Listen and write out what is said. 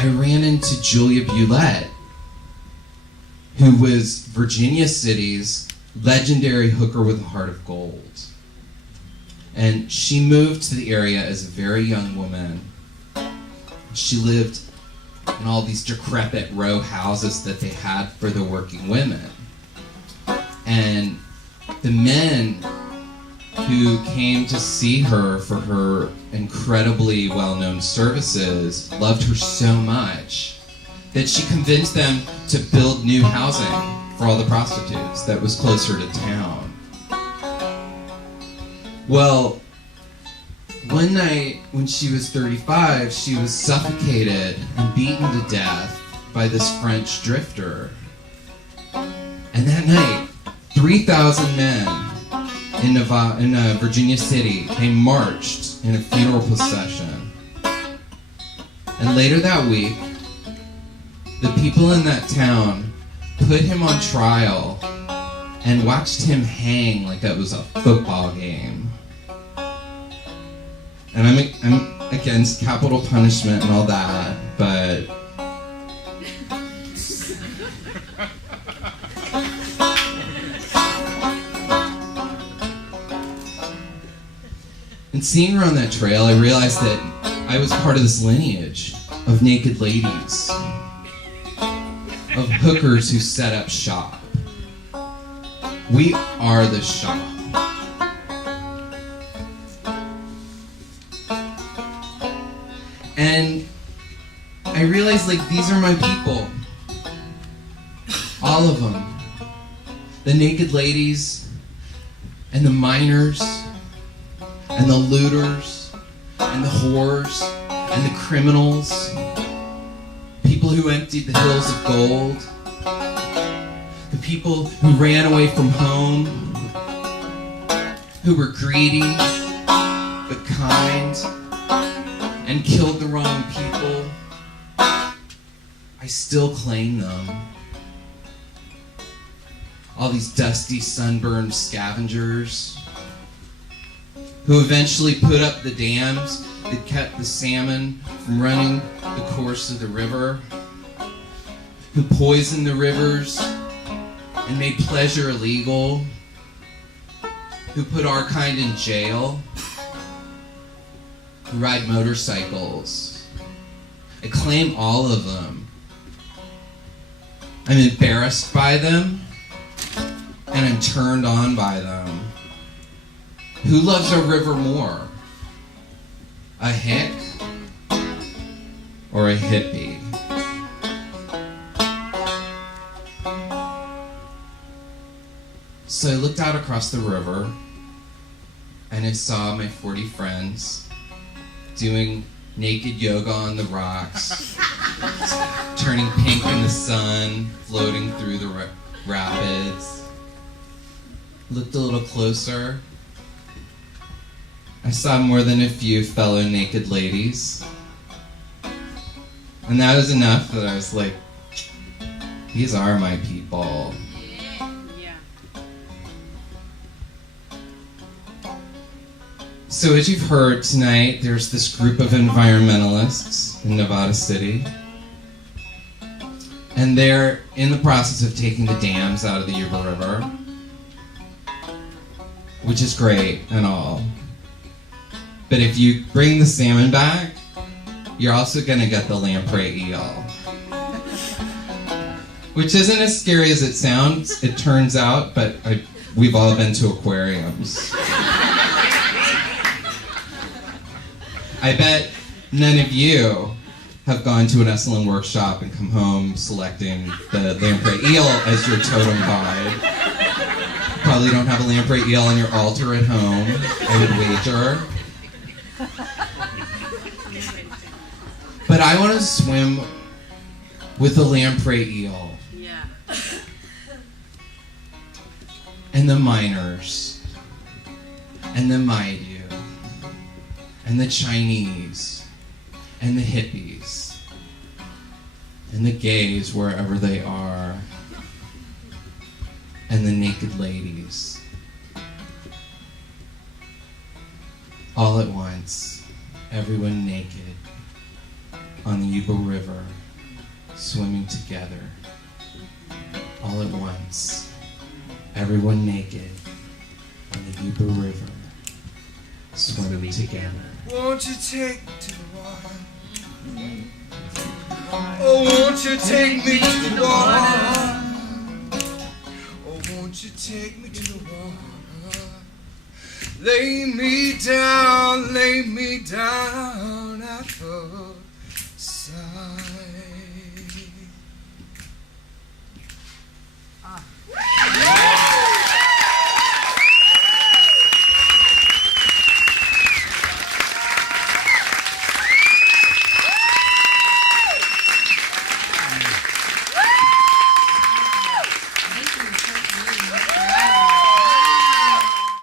I ran into Julia Bulette, who was Virginia City's legendary hooker with a heart of gold. And she moved to the area as a very young woman. She lived in all these decrepit row houses that they had for the working women. And the men who came to see her for her incredibly well-known services loved her so much that she convinced them to build new housing for all the prostitutes that was closer to town. Well, one night when she was 35, she was suffocated and beaten to death by this French drifter. And that night, 3,000 men in Virginia City, they marched in a funeral procession. And later that week, the people in that town put him on trial and watched him hang like that was a football game. And I'm against capital punishment and all that, but and seeing her on that trail, I realized that I was part of this lineage of naked ladies, of hookers who set up shop. We are the shop. And I realized, like, these are my people. All of them. The naked ladies, and the miners, and the looters, and the whores, and the criminals. People who emptied the hills of gold. The people who ran away from home. Who were greedy, but kind, and killed the wrong people. I still claim them. All these dusty, sunburned scavengers who eventually put up the dams that kept the salmon from running the course of the river, who poisoned the rivers and made pleasure illegal, who put our kind in jail, who ride motorcycles. I claim all of them. I'm embarrassed by them, and I'm turned on by them. Who loves a river more? A hick or a hippie? So I looked out across the river, and I saw my 40 friends doing naked yoga on the rocks, turning pink in the sun, floating through the rapids. Looked a little closer. I saw more than a few fellow naked ladies. And that was enough that I was like, these are my people. So as you've heard tonight, there's this group of environmentalists in Nevada City. And they're in the process of taking the dams out of the Yuba River, which is great and all. But if you bring the salmon back, you're also gonna get the lamprey eel. Which isn't as scary as it sounds, it turns out, but we've all been to aquariums. I bet none of you have gone to an Esalen workshop and come home selecting the lamprey eel as your totem guide. Probably don't have a lamprey eel on your altar at home, I would wager. But I want to swim with the lamprey eel. Yeah. And the miners. And the Maidu. And the Chinese, and the hippies, and the gays wherever they are, and the naked ladies. All at once, everyone naked, on the Yuba River, swimming together, all at once, everyone naked on the Yuba River, swimming together. Won't you take me to the water? Oh, won't you take me to the water? Oh, won't you take me to the water? Lay me down at the